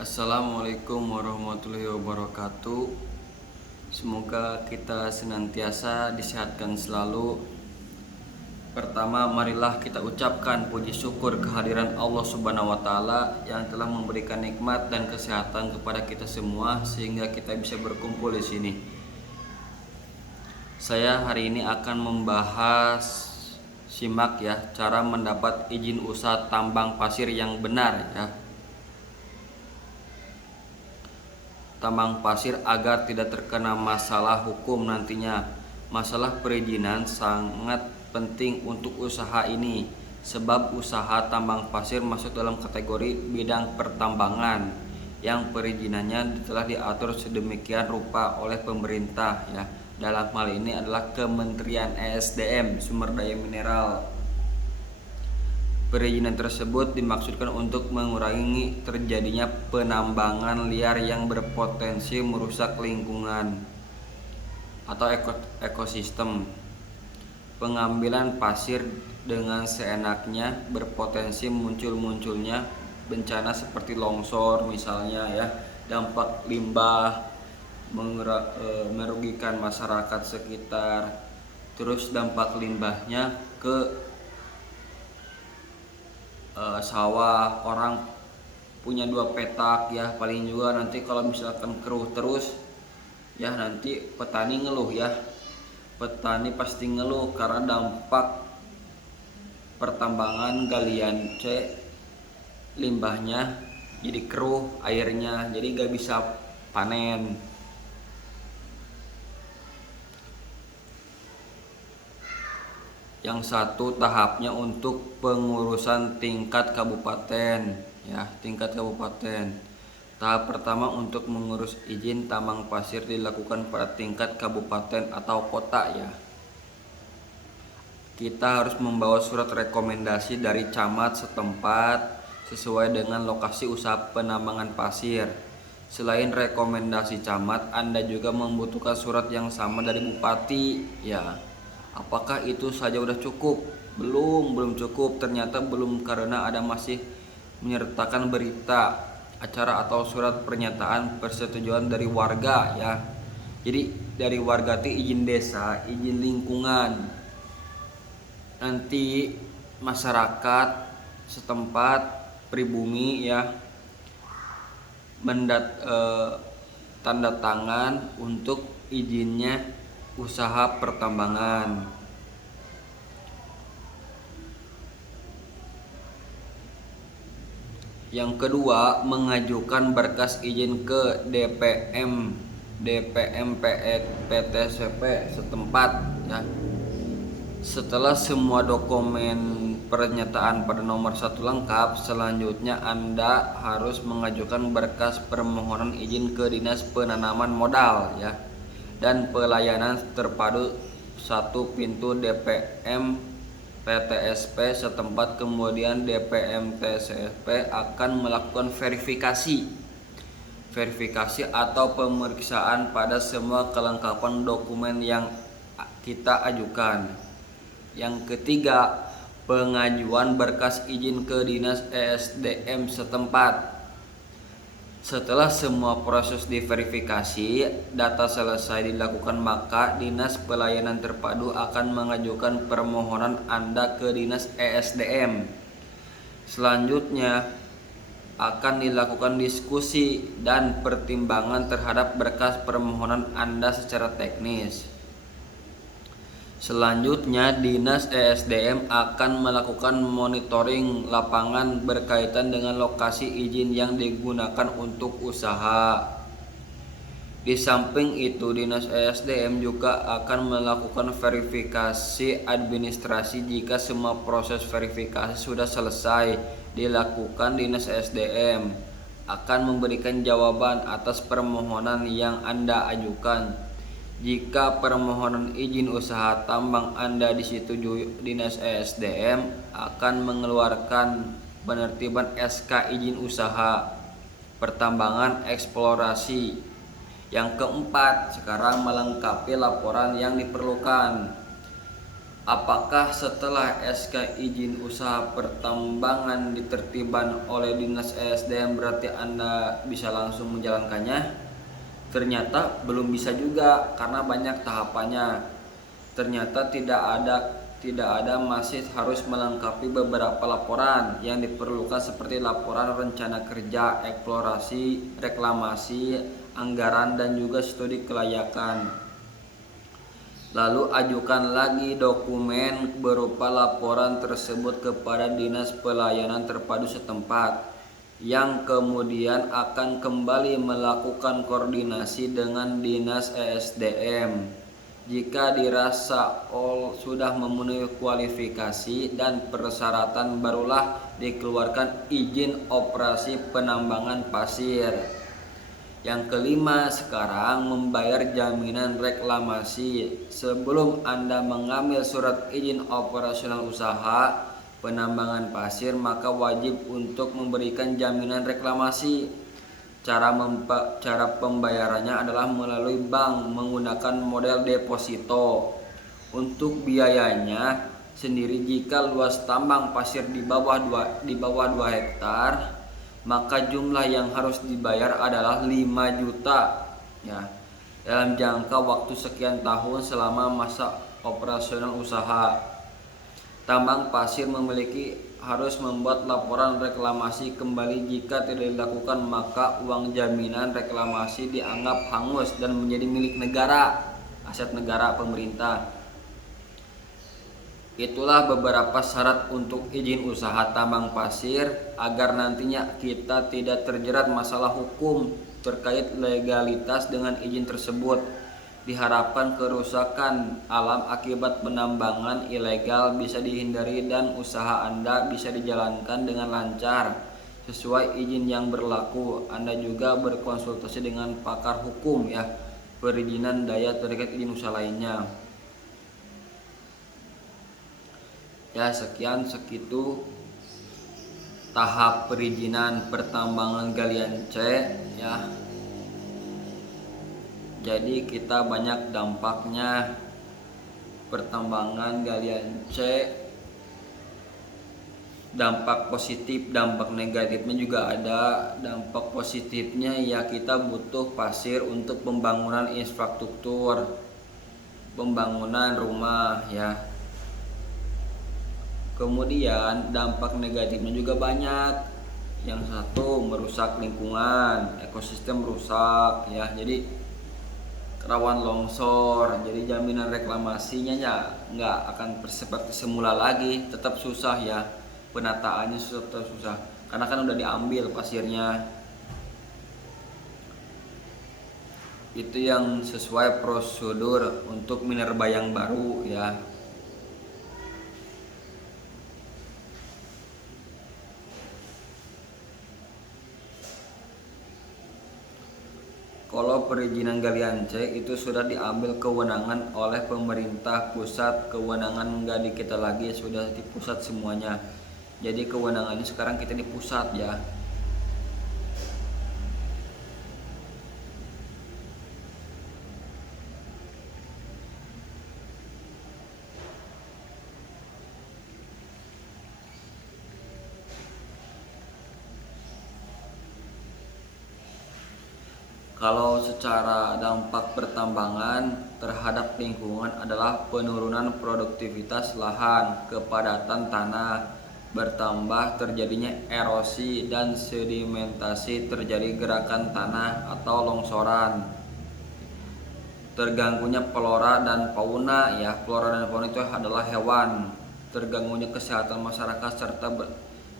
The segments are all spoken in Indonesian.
Assalamualaikum warahmatullahi wabarakatuh. Semoga kita senantiasa disehatkan selalu. Pertama, marilah kita ucapkan puji syukur kehadiran Allah Subhanahu wa taala yang telah memberikan nikmat dan kesehatan kepada kita semua sehingga kita bisa berkumpul di sini. Saya hari ini akan membahas simak ya cara mendapat izin usaha tambang pasir yang benar ya. Tambang pasir agar tidak terkena masalah hukum nantinya. Masalah perizinan sangat penting untuk usaha ini, sebab usaha tambang pasir masuk dalam kategori bidang pertambangan yang perizinannya telah diatur sedemikian rupa oleh pemerintah ya. Dalam hal ini adalah Kementerian ESDM, Sumber Daya Mineral. Perizinan tersebut dimaksudkan untuk mengurangi terjadinya penambangan liar yang berpotensi merusak lingkungan atau ekosistem. Pengambilan pasir dengan seenaknya berpotensi munculnya bencana seperti longsor misalnya ya, dampak limbah merugikan masyarakat sekitar. Terus dampak limbahnya ke sawah, orang punya 2 petak ya, paling juga nanti kalau misalkan keruh terus ya nanti petani ngeluh ya, petani pasti ngeluh karena dampak pertambangan galian C, limbahnya jadi keruh, airnya jadi gak bisa panen. Yang satu tahapnya untuk pengurusan tingkat kabupaten ya, tingkat kabupaten. Tahap pertama untuk mengurus izin tambang pasir dilakukan pada tingkat kabupaten atau kota ya. Kita harus membawa surat rekomendasi dari camat setempat sesuai dengan lokasi usaha penambangan pasir. Selain rekomendasi camat, Anda juga membutuhkan surat yang sama dari bupati ya. Apakah itu saja udah cukup? Belum cukup, ternyata belum, karena ada masih menyertakan berita acara atau surat pernyataan persetujuan dari warga ya. Jadi dari warga itu izin desa, izin lingkungan. Nanti masyarakat setempat pribumi ya tanda tangan untuk izinnya usaha pertambangan. Yang kedua, mengajukan berkas izin ke DPM PTSP setempat ya. Setelah semua dokumen pernyataan pada nomor 1 lengkap, selanjutnya Anda harus mengajukan berkas permohonan izin ke Dinas Penanaman Modal ya dan Pelayanan Terpadu 1 Pintu DPM PTSP setempat. Kemudian DPM PTSP akan melakukan verifikasi atau pemeriksaan pada semua kelengkapan dokumen yang kita ajukan. Yang ketiga, pengajuan berkas izin ke Dinas ESDM setempat. Setelah semua proses diverifikasi, data selesai dilakukan, maka Dinas Pelayanan Terpadu akan mengajukan permohonan Anda ke Dinas ESDM. Selanjutnya akan dilakukan diskusi dan pertimbangan terhadap berkas permohonan Anda secara teknis. Selanjutnya, Dinas ESDM akan melakukan monitoring lapangan berkaitan dengan lokasi izin yang digunakan untuk usaha. Di samping itu, Dinas ESDM juga akan melakukan verifikasi administrasi. Jika semua proses verifikasi sudah selesai dilakukan, Dinas ESDM akan memberikan jawaban atas permohonan yang Anda ajukan. Jika permohonan izin usaha tambang Anda disetujui, Dinas ESDM akan mengeluarkan penertiban SK izin usaha pertambangan eksplorasi. Yang keempat, sekarang melengkapi laporan yang diperlukan. Apakah setelah SK izin usaha pertambangan ditertibkan oleh Dinas ESDM berarti Anda bisa langsung menjalankannya? Ternyata belum bisa juga karena banyak tahapannya. Ternyata tidak ada masih harus melengkapi beberapa laporan yang diperlukan seperti laporan rencana kerja, eksplorasi, reklamasi, anggaran dan juga studi kelayakan. Lalu ajukan lagi dokumen berupa laporan tersebut kepada Dinas Pelayanan Terpadu setempat yang kemudian akan kembali melakukan koordinasi dengan Dinas ESDM. Jika dirasa sudah memenuhi kualifikasi dan persyaratan barulah dikeluarkan izin operasi penambangan pasir. Yang kelima, sekarang membayar jaminan reklamasi. Sebelum Anda mengambil surat izin operasional usaha penambangan pasir, maka wajib untuk memberikan jaminan reklamasi. Cara pembayarannya adalah melalui bank menggunakan model deposito. Untuk biayanya sendiri, jika luas tambang pasir di bawah 2 hektar, maka jumlah yang harus dibayar adalah 5 juta ya, dalam jangka waktu sekian tahun selama masa operasional usaha. Tambang pasir harus membuat laporan reklamasi kembali. Jika tidak dilakukan, maka uang jaminan reklamasi dianggap hangus dan menjadi milik negara, aset negara pemerintah. Itulah beberapa syarat untuk izin usaha tambang pasir agar nantinya kita tidak terjerat masalah hukum terkait legalitas dengan izin tersebut. Diharapkan kerusakan alam akibat penambangan ilegal bisa dihindari dan usaha Anda bisa dijalankan dengan lancar sesuai izin yang berlaku. Anda juga berkonsultasi dengan pakar hukum ya, perizinan daya terkait izin usaha lainnya. Ya, segitu tahap perizinan pertambangan galian C ya. Jadi kita banyak dampaknya pertambangan galian C, dampak positif, dampak negatifnya juga ada. Dampak positifnya ya kita butuh pasir untuk pembangunan infrastruktur, pembangunan rumah ya. Kemudian dampak negatifnya juga banyak. Yang satu, merusak lingkungan, ekosistem rusak ya. Jadi rawan longsor. Jadi jaminan reklamasinya ya nggak akan seperti semula lagi, tetap susah ya. Penataannya tetap susah karena kan udah diambil pasirnya. Itu yang sesuai prosedur untuk minerba yang baru ya. Kalau perizinan galian C itu sudah diambil kewenangan oleh pemerintah pusat, kewenangan nggak di kita lagi, sudah di pusat semuanya. Jadi kewenangannya sekarang kita di pusat ya. Kalau secara dampak pertambangan terhadap lingkungan adalah penurunan produktivitas lahan, kepadatan tanah bertambah, terjadinya erosi dan sedimentasi, terjadi gerakan tanah atau longsoran, terganggunya flora dan fauna ya. Flora dan fauna itu adalah hewan, terganggunya kesehatan masyarakat serta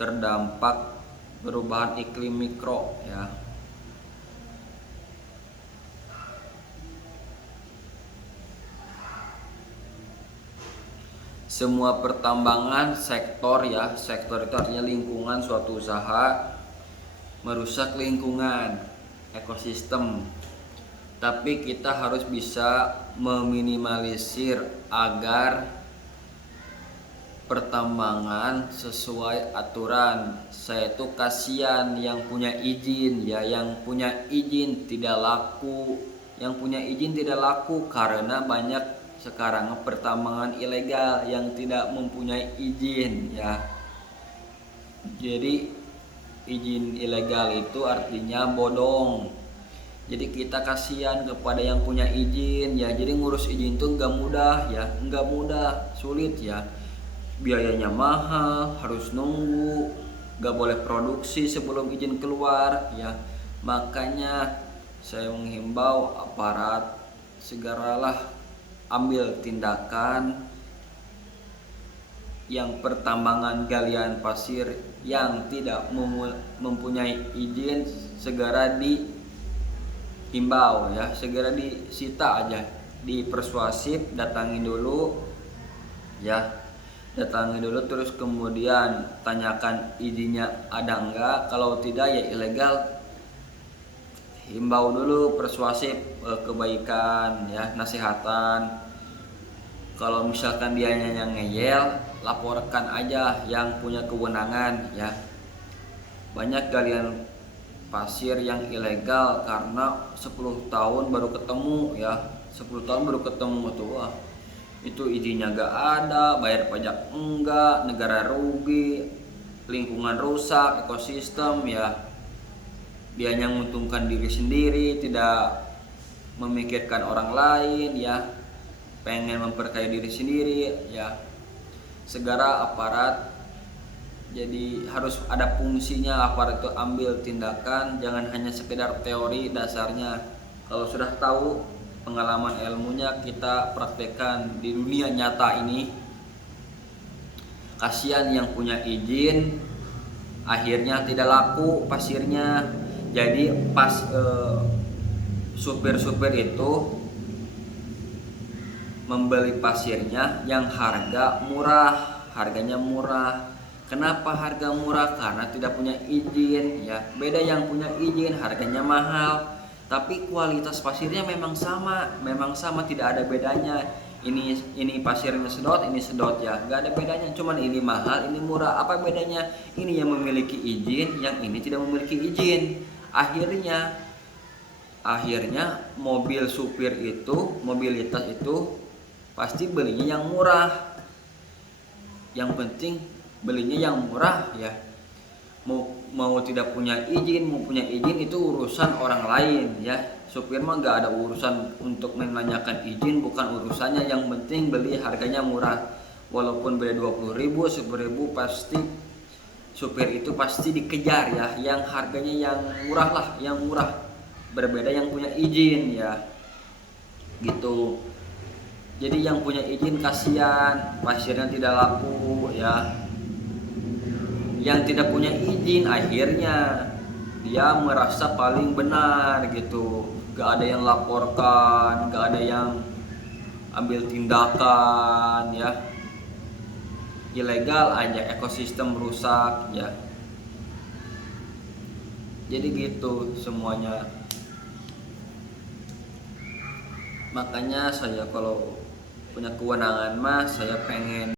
terdampak perubahan iklim mikro ya. Semua pertambangan sektor ya, sektor itu artinya lingkungan suatu usaha, merusak lingkungan, ekosistem. Tapi kita harus bisa meminimalisir agar pertambangan sesuai aturan. Saya tuh kasihan yang punya izin ya, yang punya izin tidak laku karena banyak sekarang pertambangan ilegal yang tidak mempunyai izin ya. Jadi izin ilegal itu artinya bodong. Jadi kita kasihan kepada yang punya izin ya. Jadi ngurus izin itu nggak mudah ya, nggak mudah, sulit ya. Biayanya mahal, harus nunggu, nggak boleh produksi sebelum izin keluar ya. Makanya saya menghimbau aparat segeralah ambil tindakan yang pertambangan galian pasir yang tidak mempunyai izin segera dihimbau ya, segera disita aja, dipersuasif, datangi dulu ya, datangi dulu terus kemudian tanyakan izinnya ada enggak, kalau tidak ya ilegal, himbau dulu, persuasif, kebaikan ya, nasihatan. Kalau misalkan dia yang ngeyel, laporkan aja yang punya kewenangan ya. Banyak galian pasir yang ilegal karena 10 tahun baru ketemu ya, 10 tahun baru ketemu tuh. Wah, itu izinnya gak ada, bayar pajak enggak, negara rugi, lingkungan rusak, ekosistem ya. Dia yang menguntungkan diri sendiri, tidak memikirkan orang lain ya, pengen memperkaya diri sendiri ya. Segera aparat, jadi harus ada fungsinya, aparat itu ambil tindakan, jangan hanya sekedar teori dasarnya. Kalau sudah tahu, pengalaman ilmunya kita praktekkan di dunia nyata ini. Kasihan yang punya izin akhirnya tidak laku pasirnya. Jadi pas supir-supir itu membeli pasirnya yang harganya murah. Kenapa harga murah? Karena tidak punya izin ya. Beda yang punya izin, harganya mahal, tapi kualitas pasirnya memang sama, tidak ada bedanya. Ini pasirnya sedot, ini sedot ya, gak ada bedanya. Cuman ini mahal, ini murah. Apa bedanya? Ini yang memiliki izin, yang ini tidak memiliki izin. Akhirnya mobil supir itu, mobilitas itu pasti belinya yang murah. Yang penting belinya yang murah ya. Mau tidak punya izin, mau punya izin itu urusan orang lain ya. Supir mah gak ada urusan untuk menanyakan izin, bukan urusannya. Yang penting beli harganya murah. Walaupun beda 20.000, 10.000, pasti supir itu pasti dikejar ya, yang harganya yang murah lah, yang murah. Berbeda yang punya izin ya, gitu. Jadi yang punya izin kasihan, pasirnya tidak laku ya. Yang tidak punya izin akhirnya dia merasa paling benar gitu. Gak ada yang laporkan, gak ada yang ambil tindakan ya. Ilegal aja, ekosistem rusak ya. Jadi gitu semuanya. Makanya saya kalau punya kewenangan mah saya pengen